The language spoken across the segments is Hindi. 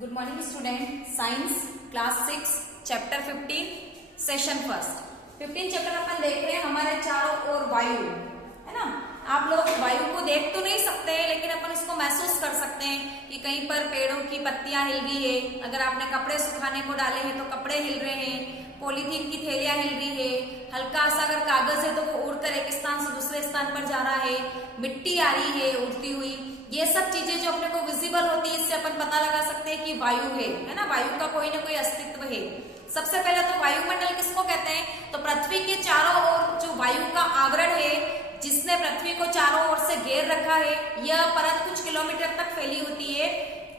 Good morning student. Science class 6 chapter 15 session first 15 chapter अपन देख रहे हैं। हमारे चारों ओर वायु है ना। आप लोग वायु को देख तो नहीं सकते लेकिन अपन इसको महसूस कर सकते हैं कि कहीं पर पेड़ों की पत्तियां हिल रही है। अगर आपने कपड़े सुखाने को डाले हैं तो कपड़े हिल रहे हैं। पॉलीथीन की थैलियां हिल रही है। हल्का सा अगर कागज है तो वो उड़कर एक स्थान से दूसरे स्थान पर जा रहा है। मिट्टी आ रही है उड़ती हुई। ये सब चीजें जो अपने को विजिबल होती है इससे अपन पता लगा सकते हैं कि वायु है ना। वायु का कोई ना कोई अस्तित्व है। सबसे पहले तो वायुमंडल किसको कहते हैं? तो पृथ्वी के चारों ओर जो वायु का आवरण है जिसने पृथ्वी को चारों ओर से घेर रखा है, यह परत कुछ किलोमीटर तक फैली होती है।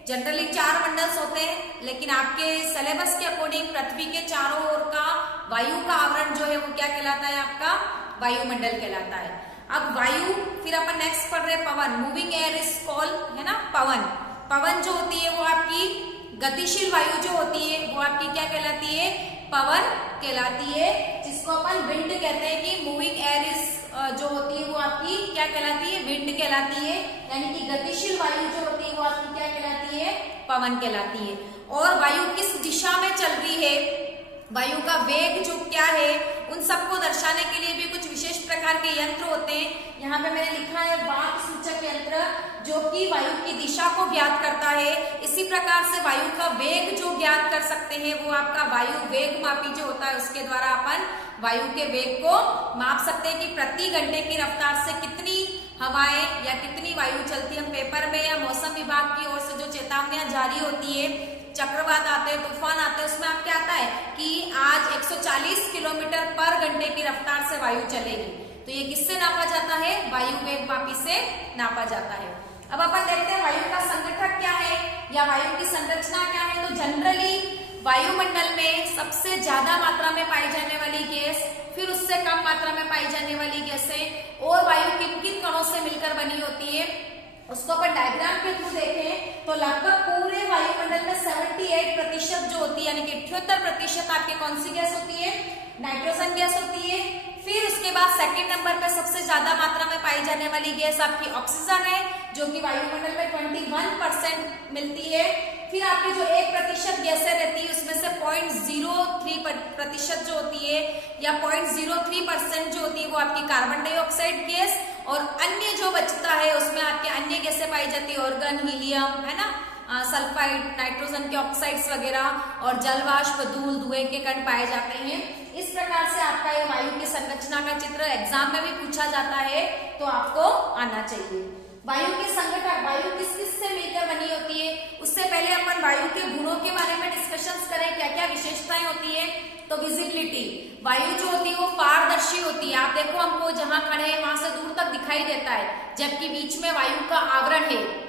जनरली 4 मंडल्स होते हैं लेकिन आपके सिलेबस के अकॉर्डिंग पृथ्वी के चारों ओर का वायु का आवरण जो है वो क्या कहलाता है? आपका वायुमंडल कहलाता है। अब वायु, फिर अपन नेक्स्ट पढ़ रहे पवन। मूविंग एयर इज कॉल्ड है ना पवन। पवन जो होती है वो आपकी गतिशील वायु जो होती है वो आपकी क्या कहलाती है? पवन कहलाती है, जिसको अपन विंड कहते हैं कि मूविंग एयर इज जो होती है वो आपकी क्या कहलाती है? विंड कहलाती है। यानी कि गतिशील वायु जो होती है वो आपकी क्या कहलाती है? पवन कहलाती है। और वायु किस दिशा में चल रही है, वायु का वेग जो क्या है, उन सबको दर्शाने के लिए भी कुछ विशेष प्रकार के यंत्र होते हैं। यहाँ पे मैंने लिखा है वाक सूचक यंत्र, जो कि वायु की दिशा को ज्ञात करता है। इसी प्रकार से वायु का वेग जो ज्ञात कर सकते हैं वो आपका वायु वेग मापी जो होता है उसके द्वारा अपन वायु के वेग को माप सकते हैं कि प्रति घंटे की रफ्तार से कितनी हवाएं या कितनी वायु चलती है। हम पेपर में या मौसम विभाग की ओर से जो चेतावनियां जारी होती है, चक्रवात आते हैं, तूफान आते हैं, उसमें आप क्या आता है कि आज 140 किलोमीटर पर घंटे की रफ्तार से वायु चलेगी। तो ये किससे नापा जाता है? वायु वेग मापी से नापा जाता है। अब अपन देखते हैं वायु का संगठक क्या है या वायु की संरचना क्या है। तो जनरली वायुमंडल में सबसे ज्यादा मात्रा में पाई जाने वाली गैस, फिर उससे कम मात्रा में पाई जाने वाली गैसें और वायु किन किन कणों से मिलकर बनी होती है उसको अपन डायग्राम के थ्रू देखें तो लगभग पूरे वायुमंडल में 78% जो होती है यानी कि 78% आपके कौन सी गैस होती है? नाइट्रोजन गैस होती है। फिर उसके बाद सेकंड नंबर पे सबसे ज्यादा मात्रा में पाई जाने वाली गैस आपकी ऑक्सीजन है, जो कि वायुमंडल में 21% मिलती है। फिर आपकी जो 1% गैसें रहती है उसमें से 0.03% जो होती है या 0.03% जो होती है वो आपकी कार्बन डाइऑक्साइड गैस, और अन्य जो बचता है उसमें आपके अन्य गैसें पाई जाती है, ऑर्गन, हीलियम है ना, सल्फाइड, नाइट्रोजन के ऑक्साइड्स वगैरह और जलवाष्प, धूल, धुएं के कण पाए जाते हैं। इस प्रकार से आपका ये वायु की संरचना का चित्र एग्जाम में भी पूछा जाता है तो आपको आना चाहिए। वायु के संगठक, वायु किस किस से मिलकर बनी होती है, उससे पहले अपन वायु के गुणों के बारे में डिस्कशन करें, क्या क्या विशेषताएं होती है। तो विजिबिलिटी, वायु जो होती है वो पारदर्शी होती है। आप देखो हमको जहां खड़े हैं वहां से दूर तक दिखाई देता है, जबकि बीच में वायु का आवरण है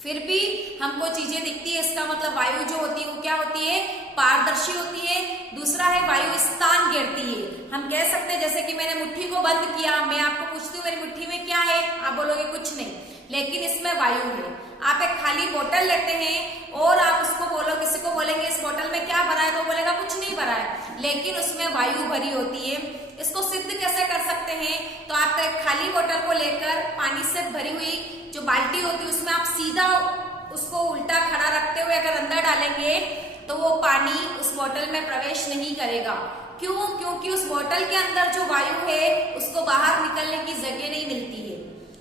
फिर भी हमको चीजें दिखती है। इसका मतलब वायु जो होती है वो क्या होती है? पारदर्शी होती है। दूसरा है वायु स्थान घेरती है। हम कह सकते हैं जैसे कि मैंने मुट्ठी को बंद किया, मैं आपको पूछती हूँ मेरी मुट्ठी में क्या है, आप बोलोगे कुछ नहीं, लेकिन इसमें वायु है। आप एक खाली बोतल लेते हैं और आप उसको बोलो, किसी को बोलेंगे इस बोतल में क्या भरा है तो बोलेगा कुछ नहीं भरा है, लेकिन उसमें वायु भरी होती है। इसको सिद्ध कैसे कर सकते हैं? तो आप एक खाली बोतल को लेकर पानी से भरी हुई जो बाल्टी होती है उसमें आप सीधा उसको उल्टा खड़ा रखते हुए अगर अंदर डालेंगे तो वो पानी उस बोतल में प्रवेश नहीं करेगा। क्यों? क्योंकि उस बोतल के अंदर जो वायु है उसको बाहर निकलने की जगह नहीं मिलती है।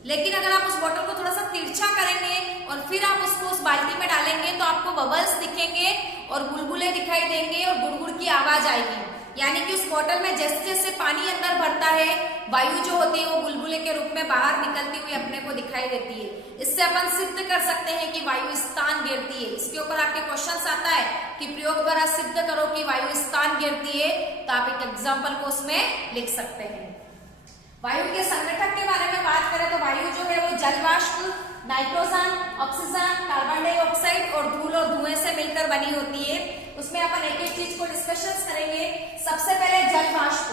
लेकिन अगर आप उस बोतल को थोड़ा सा तिरछा करेंगे और फिर आप उसको उस बाल्टी में डालेंगे तो आपको बबल्स दिखेंगे और बुलबुले दिखाई देंगे और गुड़गुड़ की आवाज आएगी। यानी कि उस बोतल में जैसे जैसे पानी अंदर भरता है वायु जो होती है वो बुलबुले के रूप में बाहर निकलती हुई अपने को दिखाई देती है। इससे अपन सिद्ध कर सकते हैं कि वायु स्थान घेरती है। इसके ऊपर आपके क्वेश्चन आता है कि प्रयोग द्वारा सिद्ध करो कि वायु स्थान घेरती है, तो आप एक एग्जाम्पल को उसमें लिख सकते हैं। वायु के संगठक के बारे में बात करें तो वायु जो है वो जलवाष्प, नाइट्रोजन, ऑक्सीजन, कार्बन डाइऑक्साइड और धूल और धुएं से मिलकर बनी होती है। उसमें अपन एक एक चीज को डिस्कशन करेंगे। सबसे पहले जलवाष्प।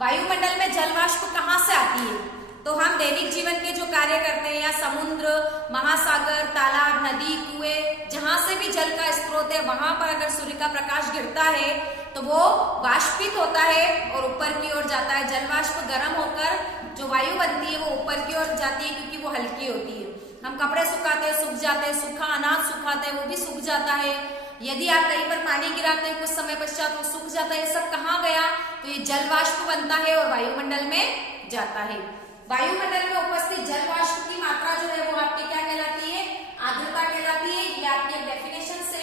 वायुमंडल में जलवाष्प कहाँ से आती है? तो हम दैनिक जीवन के जो कार्य करते हैं या समुद्र, महासागर, तालाब, नदी, कुएं, जहां से भी जल का स्रोत है वहां पर अगर सूर्य का प्रकाश गिरता है तो वो वाष्पित होता है और ऊपर की ओर जाता है। जलवाष्प गर्म होकर जो वायु बनती है वो ऊपर की ओर जाती है क्योंकि वो हल्की होती है। हम कपड़े सुखाते हैं, सूख जाते हैं, सूखा अनाज आता है वो भी सूख जाता है। यदि आप कहीं पर पानी गिराते हैं कुछ समय पश्चात वो सूख जाता है। ये सब कहाँ गया? तो ये जल वाष्प बनता है और वायुमंडल में जाता है। वायुमंडल में उपस्थित जल वाष्प की मात्रा जो है वो आपकी क्या कहलाती है? आर्द्रता कहलाती है। ये आपकी डेफिनेशन से।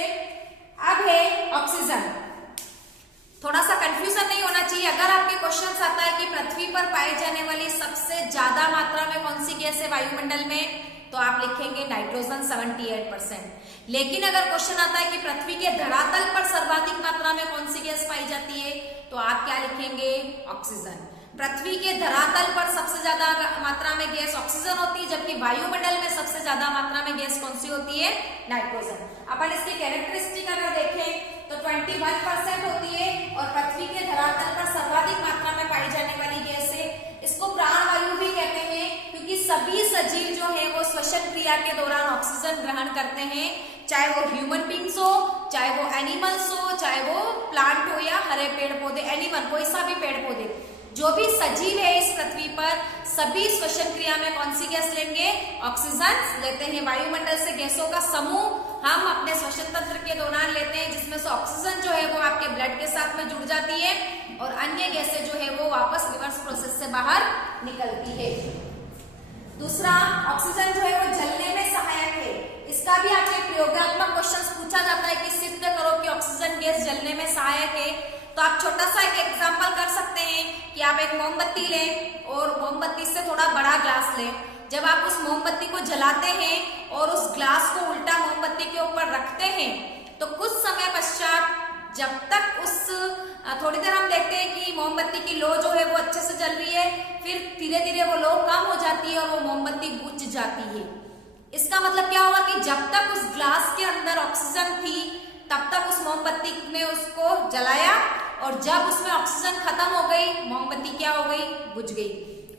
अब है ऑक्सीजन। थोड़ा सा कंफ्यूजन नहीं होना चाहिए। अगर आपके क्वेश्चन आता है कि पृथ्वी पर पाई जाने वाली सबसे ज्यादा मात्रा में कौन सी गैस है वायुमंडल में, तो आप लिखेंगे नाइट्रोजन 78%। लेकिन अगर क्वेश्चन आता है कि पृथ्वी के धरातल पर सर्वाधिक मात्रा में कौन सी गैस पाई जाती है, तो आप क्या लिखेंगे? ऑक्सीजन। पृथ्वी के धरातल पर सबसे ज्यादा मात्रा में गैस ऑक्सीजन होती है, जबकि वायुमंडल में सबसे ज्यादा मात्रा में गैस कौन सी होती है? नाइट्रोजन। अपन इसकी कैरेक्टरिस्टिक अगर देखें तो 21% होती है और पृथ्वी के धरातल पर सर्वाधिक मात्रा में पाई जाने वाली गैस है। इसको प्राणवायु भी कहते हैं क्योंकि सभी सजीव जो है वो श्वसन क्रिया के दौरान ऑक्सीजन ग्रहण करते हैं, चाहे वो ह्यूमन बींग्स हो, चाहे वो एनिमल्स हो, चाहे वो प्लांट हो या हरे पेड़ पौधे, एनिमल कोई सा भी पेड़ पौधे, जो भी सजीव है इस पृथ्वी पर, सभी श्वसन क्रिया में कौन सी गैस लेंगे? ऑक्सीजन लेते हैं। वायुमंडल से गैसों का समूह हम अपने श्वसन तंत्र के दौरान लेते हैं, जिसमें से ऑक्सीजन जो है वो आपके ब्लड के साथ में जुड़ जाती है और अन्य गैसें जो है वो वापस रिवर्स प्रोसेस से बाहर निकलती है। दूसरा, ऑक्सीजन जो है वो जलने में सहायक है। इसका भी आपसे प्रयोगात्मक क्वेश्चन पूछा जाता है कि सिद्ध करो कि ऑक्सीजन गैस जलने में सहायक है। तो आप छोटा सा एक एग्जांपल कर सकते हैं कि आप एक मोमबत्ती लें और मोमबत्ती से थोड़ा बड़ा ग्लास लें। जब आप उस मोमबत्ती को जलाते हैं और उस ग्लास को उल्टा मोमबत्ती के ऊपर रखते हैं तो कुछ समय पश्चात जब तक उस थोड़ी देर हम देखते हैं कि मोमबत्ती की लो जो है वो अच्छे से जल रही है, फिर धीरे धीरे वो लो कम हो जाती है और वो मोमबत्ती बुझ जाती है। इसका मतलब क्या होगा कि जब तक उस ग्लास के अंदर ऑक्सीजन थी तब तक उस मोमबत्ती ने उसको जलाया और जब उसमें ऑक्सीजन खत्म हो गई मोमबत्ती क्या हो गई? बुझ गई।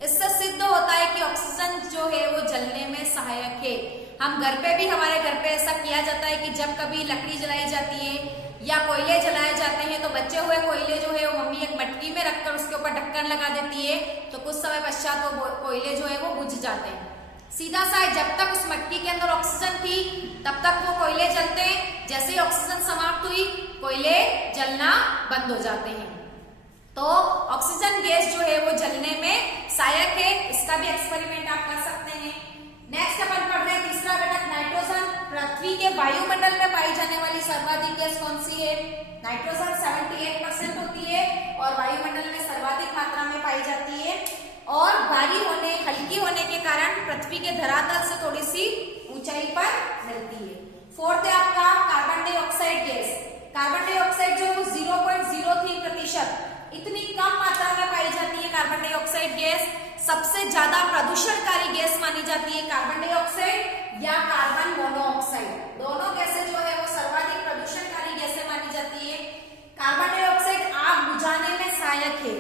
इससे सिद्ध होता है कि ऑक्सीजन जो है वो जलने में सहायक है। हम घर पे भी, हमारे घर पे ऐसा किया जाता है कि जब कभी लकड़ी जलाई जाती है या कोयले जलाए जाते हैं तो बचे हुए कोयले जो है वो मम्मी एक मटकी में रखकर उसके ऊपर ढक्कन लगा देती है, तो कुछ समय पश्चात वो कोयले जो है वो बुझ जाते हैं। सीधा सा जब तक उस मटकी के अंदर ऑक्सीजन थी तब तक वो कोयले जलते हैं, जैसे ही ऑक्सीजन समाप्त हुई कोयले जलना बंद हो जाते हैं। तो ऑक्सीजन गैस जो है वो जलने में सहायक है। इसका भी एक्सपेरिमेंट आप कर सकते हैं। नेक्स्ट अपन पढ़ रहे हैं तीसरा घटक नाइट्रोजन। पृथ्वी के वायुमंडल में पाई जाने वाली सर्वाधिक गैस कौन सी है? नाइट्रोजन 78% होती है और वायुमंडल में सर्वाधिक मात्रा में पाई जाती है और भारी होने, हल्की होने के कारण पृथ्वी के धरातल से थोड़ी सी ऊंचाई पर मिलती है। फोर्थ है आपका carbon dioxide gas. Carbon dioxide जो 0.03% इतनी कम मात्रा में पाई जाती है कार्बन डाइऑक्साइड गैस। सबसे ज्यादा प्रदूषणकारी गैस मानी जाती है कार्बन डाइऑक्साइड या कार्बन मोनोऑक्साइड। दोनों गैसें जो है वो सर्वाधिक प्रदूषणकारी गैसें मानी जाती है। कार्बन डाइऑक्साइड आग बुझाने में सहायक है।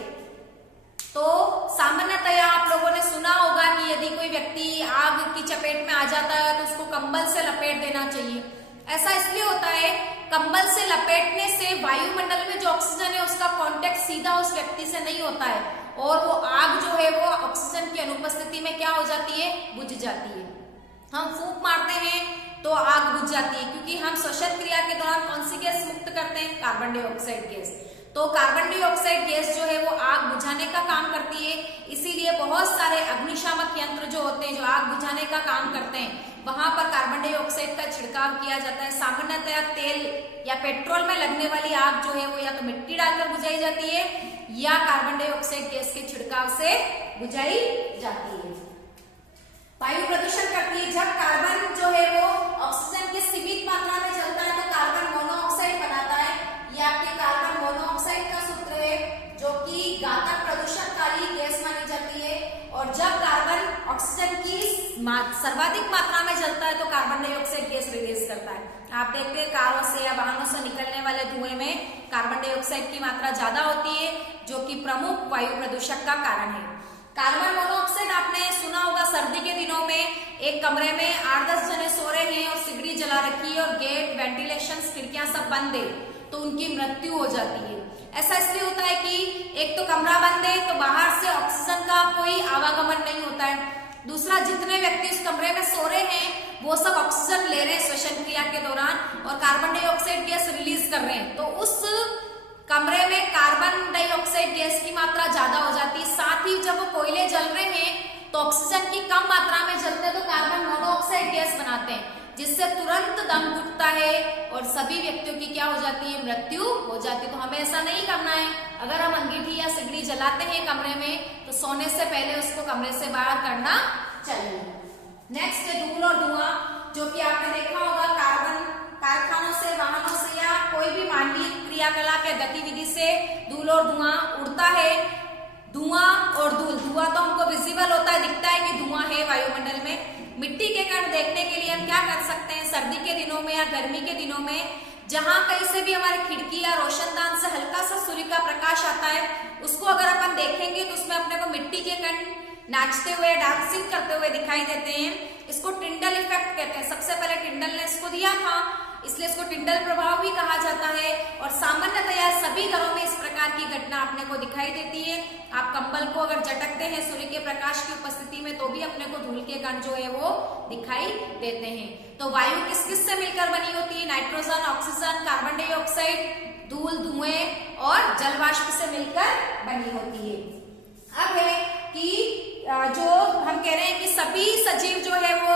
तो सामान्यतया आप लोगों ने सुना होगा कि यदि कोई व्यक्ति आग की चपेट में आ जाता है तो उसको कंबल से लपेट देना चाहिए। ऐसा इसलिए होता है, कंबल से लपेटने से वायुमंडल में जो ऑक्सीजन है उसका कांटेक्ट सीधा उस व्यक्ति से नहीं होता है और वो आग जो है वो ऑक्सीजन की अनुपस्थिति में क्या हो जाती है? बुझ जाती है। हम फूंक मारते हैं तो आग बुझ जाती है क्योंकि हम श्वसन क्रिया के दौरान कौन सी गैस मुक्त करते हैं? Carbon dioxide gas. तो कार्बन डाइऑक्साइड गैस जो है वो आग बुझाने का काम करती है। इसीलिए बहुत सारे अग्निशामक यंत्र जो होते हैं जो आग बुझाने का काम करते हैं वहां पर कार्बन डाइऑक्साइड का छिड़काव किया जाता है। सामान्यतया तेल या पेट्रोल में लगने वाली आग जो है वो या तो मिट्टी डालकर बुझाई जाती है या कार्बन डाइऑक्साइड गैस के छिड़काव से बुझाई जाती है। वायु प्रदूषण करती है। जब कार्बन जो है वो ऑक्सीजन के सीमित मात्रा में चलता है तो कार्बन मोनोऑक्साइड बनाता है। ये आपके कार्बन मोनोऑक्साइड का सूत्र है जो कि घातक प्रदूषणकारी गैस मानी जाती है। और जब कार्बन ऑक्सीजन की सर्वाधिक मात्रा में जलता है तो कार्बन डाइऑक्साइड गैस रिलीज करता है। आप देखते हैं कारों से या वाहनों से निकलने वाले धुएं में कार्बन डाइऑक्साइड की मात्रा ज्यादा होती है जो कि प्रमुख वायु प्रदूषक का कारण है। कार्बन मोनोऑक्साइड आपने सुना होगा, सर्दी के दिनों में एक कमरे में 8-10 जने सो रहे हैं और सिगड़ी जला रखी है और गेट, वेंटिलेशन, खिड़कियां सब बंद है तो उनकी मृत्यु हो जाती है। ऐसा इसलिए होता है कि एक तो कमरा बंद है तो बाहर से ऑक्सीजन का कोई आवागमन नहीं होता है। दूसरा, जितने व्यक्ति उस कमरे में सो रहे हैं वो सब ऑक्सीजन ले रहे हैं श्वसन क्रिया के दौरान और कार्बन डाइऑक्साइड गैस रिलीज कर रहे हैं, तो उस कमरे में कार्बन डाइऑक्साइड गैस की मात्रा ज्यादा हो जाती है। साथ ही जब वो कोयले जल रहे हैं तो ऑक्सीजन की कम मात्रा में जलते हैं तो कार्बन मोनोऑक्साइड गैस बनाते हैं, जिससे तुरंत दम घुटता है और सभी व्यक्तियों की क्या हो जाती है, मृत्यु हो जाती है। तो हमें ऐसा नहीं करना है। अगर हम अंगीठी या सिगड़ी जलाते हैं कमरे में तो सोने से पहले उसको कमरे से बाहर करना चाहिए। नेक्स्ट है धूल और धुआं, जो कि आपने देखा होगा कारखानों से, वाहनों से या कोई भी मानवीय क्रियाकलाप या गतिविधि से धूल और धुआं उड़ता है। धुआं और धूल, धुआं तो हमको विजिबल होता है, दिखता है कि धुआं है वायुमंडल में। मिट्टी के कण देखने के लिए हम क्या कर सकते हैं, सर्दी के दिनों में या गर्मी के दिनों में जहां कहीं से भी हमारी खिड़की या रोशनदान से हल्का सा सूर्य का प्रकाश आता है, उसको अगर अपन देखेंगे तो उसमें अपने को मिट्टी के कण नाचते हुए, डांसिंग करते हुए दिखाई देते हैं। इसको टिंडल इफेक्ट कहते हैं। सबसे पहले टिंडल ने इसको दिया था, इसलिए इसको टिंडल प्रभाव भी कहा जाता है। और सामान्यतया सभी घरों में इस प्रकार की घटना अपने को दिखाई देती है। आप कंबल को अगर झटकते हैं सूर्य के प्रकाश की उपस्थिति में तो भी अपने को धूल के कण जो है वो दिखाई देते हैं। तो वायु किस किस से मिलकर बनी होती है, नाइट्रोजन, ऑक्सीजन, कार्बन डाइऑक्साइड, धूल, धुएं और जलवाष्प से मिलकर बनी होती है। अब है कि जो हम कह रहे हैं कि सभी सजीव जो है वो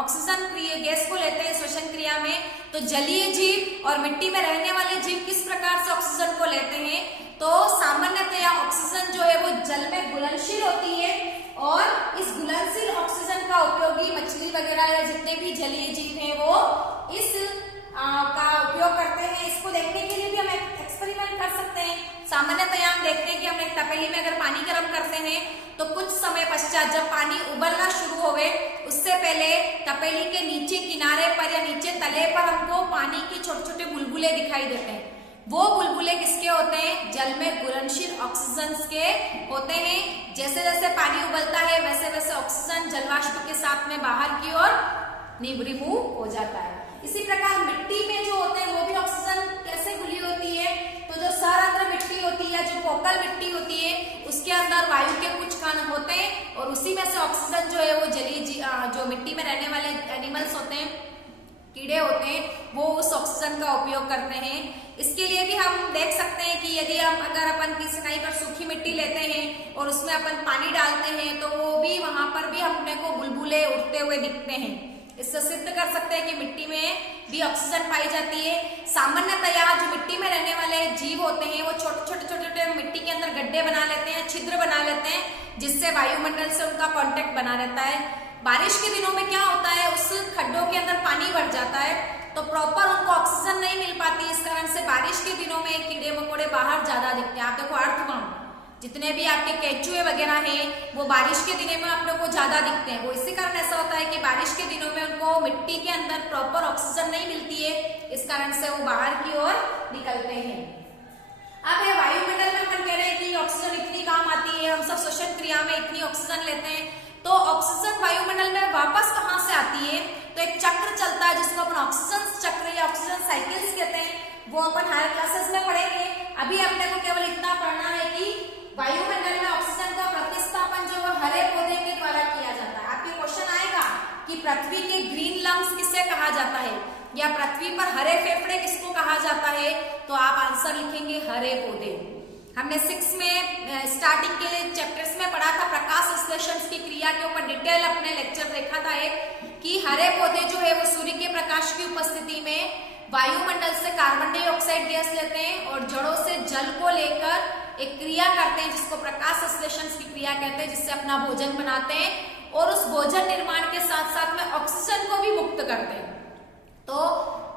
ऑक्सीजन गैस को लेते हैं श्वसन क्रिया में, तो जलीय जीव और मिट्टी में रहने वाले जीव किस प्रकार से ऑक्सीजन को लेते हैं, तो सामान्यतया ऑक्सीजन जो है वो जल में घुलनशील होती है और इस घुलनशील ऑक्सीजन का उपयोग ही मछली वगैरह या जितने भी जलीय जीव हैं वो इस का उपयोग करते हैं। इसको देखने के लिए भी हम एक्सपेरिमेंट कर सकते हैं। सामान्यतया हम देखते हैं कि हम एक तपेली में अगर पानी गर्म करते हैं तो कुछ समय पश्चात जब पानी उबलना शुरू होवे उससे पहले तपेली के नीचे किनारे पर या नीचे तले पर हमको पानी के छोटे छोटे बुलबुले दिखाई देते हैं। वो बुलबुले किसके होते हैं, जल में घुलनशील ऑक्सीजन के होते हैं। जैसे जैसे पानी उबलता है वैसे वैसे ऑक्सीजन जलवाष्प के साथ में बाहर की ओर रिमूव हो जाता है। इसी प्रकार मिट्टी में जो होते हैं वो भी ऑक्सीजन कैसे घुली होती है, तो जो सरंध्र मिट्टी होती है, जो फोकल मिट्टी होती है, उसके अंदर वायु के कुछ कण होते हैं और उसी में से ऑक्सीजन जो है वो जलीय जो मिट्टी में रहने वाले एनिमल्स होते हैं, कीड़े होते हैं, वो उस ऑक्सीजन का उपयोग करते हैं। इसके लिए भी हम देख सकते हैं कि यदि हम अगर अपन किसी कहीं पर सूखी मिट्टी लेते हैं और उसमें अपन पानी डालते हैं तो वो भी वहां पर भी अपने को बुलबुले उठते हुए दिखते हैं। इससे सिद्ध कर सकते हैं कि मिट्टी में भी ऑक्सीजन पाई जाती है। सामान्यतया जो मिट्टी में रहने वाले जीव होते हैं वो छोटे छोटे मिट्टी के अंदर गड्ढे बना लेते हैं, छिद्र बना लेते हैं, जिससे वायुमंडल से उनका कांटेक्ट बना रहता है। बारिश के दिनों में क्या होता है, उस खड्डों के अंदर पानी भर जाता है तो प्रॉपर उनको ऑक्सीजन नहीं मिल पाती। इस कारण से बारिश के दिनों में कीड़े मकोड़े बाहर ज्यादा दिखते हैं। आप देखो अर्थवर्म, जितने भी आपके केचुए वगैरह हैं वो बारिश के दिनों में आप लोग को ज्यादा दिखते हैं। वो इसी कारण ऐसा होता है कि बारिश के दिनों में उनको मिट्टी के अंदर प्रॉपर ऑक्सीजन नहीं मिलती है, इस कारण से वो बाहर की ओर निकलते हैं। अब है वायुमंडल में अपन कह रहे हैं कि ऑक्सीजन इतनी काम आती है, हम सब श्वसन क्रिया में इतनी ऑक्सीजन लेते हैं, तो ऑक्सीजन वायुमंडल में वापस कहाँ से आती है, तो एक चक्र चलता है जिसको अपन ऑक्सीजन चक्र या ऑक्सीजन साइकिल्स कहते हैं। वो अपन हायर क्लासेस में पढ़ेंगे। अभी अपने को केवल इतना पढ़ना है कि वायुमंडल में ऑक्सीजन का प्रतिस्थापन जो है हरे पौधे के द्वारा किया जाता है। आपके क्वेश्चन आएगा कि पृथ्वी के ग्रीन लंग्स किसे कहा जाता है या पृथ्वी पर हरे फेफड़े किसको कहा जाता है, तो आप आंसर लिखेंगे हरे पौधे। हमने 6 में स्टार्टिंग के चैप्टर्स में पढ़ा था प्रकाश संश्लेषण की क्रिया के ऊपर डिटेल अपने लेक्चर देखा था एक, कि हरे पौधे जो है वो सूर्य के प्रकाश की उपस्थिति में वायुमंडल से कार्बन डाइऑक्साइड गैस लेते हैं और जड़ों से जल को लेकर एक क्रिया करते हैं जिसको प्रकाश संश्लेषण की क्रिया कहते हैं, जिससे अपना भोजन बनाते हैं और उस भोजन निर्माण के साथ साथ में ऑक्सीजन को भी मुक्त करते हैं। तो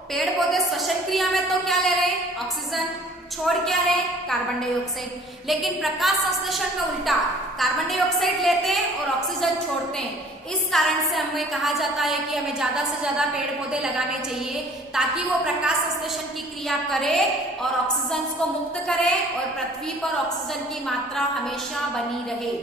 पेड़ पौधे श्वसन क्रिया में तो क्या ले रहे हैं, ऑक्सीजन, छोड़ क्या रहे हैं, कार्बन डाइऑक्साइड। लेकिन प्रकाश संश्लेषण में उल्टा, कार्बन डाइऑक्साइड लेते हैं और ऑक्सीजन छोड़ते हैं। इस कारण से हमें कहा जाता है कि हमें ज्यादा से ज्यादा पेड़ पौधे लगाने चाहिए ताकि वो प्रकाश संश्लेषण की क्रिया करे और ऑक्सीजन को मुक्त करे और पृथ्वी पर ऑक्सीजन की मात्रा हमेशा बनी रहे।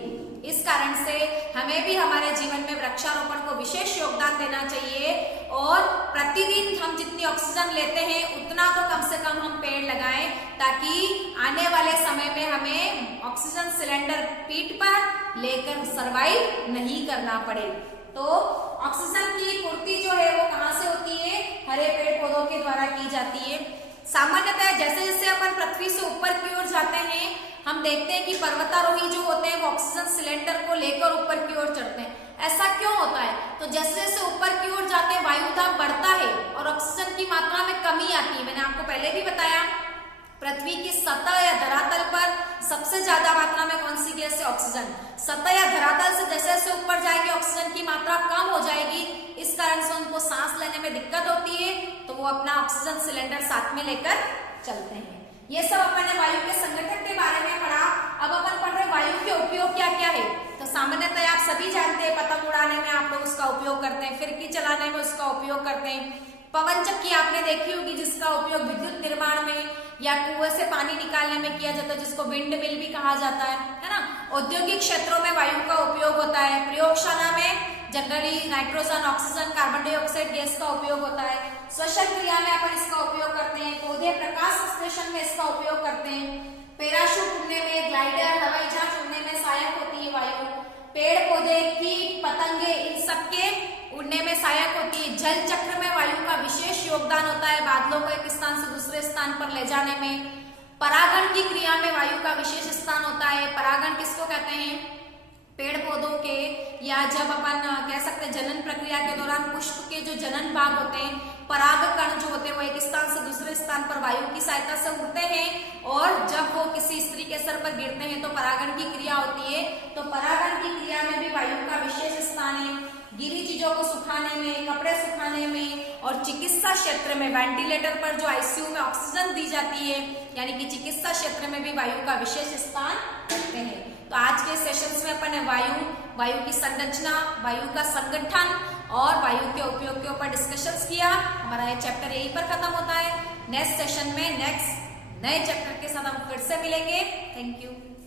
इस कारण से हमें भी हमारे जीवन में वृक्षारोपण को विशेष योगदान देना चाहिए और प्रतिदिन हम जितनी ऑक्सीजन लेते हैं उतना तो कम से कम हम पेड़ लगाएं ताकि आने वाले समय में हमें ऑक्सीजन सिलेंडर पीठ पर लेकर सरवाइव नहीं करना पड़े। तो ऑक्सीजन की पूर्ति जो है वो कहाँ से होती है? हरे पेड़ पौधों के द्वारा की जाती है। सामान्यतः जैसे जैसे अपन पृथ्वी से ऊपर की ओर जाते हैं हम देखते हैं कि पर्वतारोही जो होते हैं वो ऑक्सीजन सिलेंडर को लेकर ऊपर की ओर चढ़ते हैं। ऐसा क्यों होता है? तो जैसे जैसे ऊपर की ओर जाते हैं वायु दाब बढ़ता है और ऑक्सीजन की मात्रा में कमी आती है। मैंने आपको पहले भी बताया पृथ्वी की सतह या धरातल पर सबसे ज्यादा मात्रा में कौन सी गैस है? ऑक्सीजन। सतह या धरातल से जैसे जैसे ऊपर जाएगी ऑक्सीजन की मात्रा कम हो जाएगी, इस कारण से उनको सांस लेने में दिक्कत होती है, तो वो अपना ऑक्सीजन सिलेंडर साथ में लेकर चलते हैं। ये सब अपन ने वायु के संगठन के बारे में पढ़ा। अब अपन पढ़ रहे वायु के उपयोग क्या क्या है। तो सामान्यतः आप सभी जानते हैं पतंग उड़ाने में आप लोग उसका उपयोग करते हैं, फिरकी चलाने में उसका उपयोग करते हैं, पवन चक्की आपने देखी होगी जिसका उपयोग विद्युत निर्माण में या कुएं से पानी निकालने में किया जाता है, जिसको विंड मिल भी कहा जाता है ना। औद्योगिक क्षेत्रों में वायु का उपयोग होता है। प्रयोगशाला में generally nitrogen, oxygen, carbon dioxide gas का उपयोग होता है। श्वसन क्रिया में अपन इसका उपयोग करते हैं। पौधे प्रकाश संश्लेषण में इसका उपयोग करते हैं। पैराशूट उड़ने में, ग्लाइडर, हवाई जहाज उड़ने में सहायक होती है वायु। पेड़ पौधे, कीट पतंगे इन सबके उड़ने में सहायक होती है। जल चक्र में वायु का विशेष योगदान होता है, बादलों को एक स्थान से दूसरे स्थान पर ले जाने में। परागण की क्रिया में वायु का विशेष स्थान होता है। परागण किसको कहते हैं? पेड़ पौधों के, या जब अपन कह सकते हैं जनन प्रक्रिया के दौरान पुष्प के जो जनन भाग होते हैं, पराग कण जो होते हैं वो एक स्थान से दूसरे स्थान पर वायु की सहायता से उड़ते हैं, और जब वो किसी स्त्री के सर पर गिरते हैं तो परागण की क्रिया होती है। तो परागण की क्रिया में भी वायु का विशेष स्थान है। गीली चीजों को सुखाने में, कपड़े सुखाने में, और चिकित्सा क्षेत्र में वेंटिलेटर पर जो आईसीयू में ऑक्सीजन दी जाती है, यानी कि चिकित्सा क्षेत्र में भी वायु का विशेष स्थान रखते हैं। तो आज के सेशंस में अपन ने वायु की संरचना, वायु का संगठन और वायु के उपयोग के ऊपर डिस्कशंस किया। हमारा ये चैप्टर यहीं पर खत्म होता है। नेक्स्ट सेशन में नेक्स्ट नए चैप्टर के साथ हम फिर से मिलेंगे। Thank you.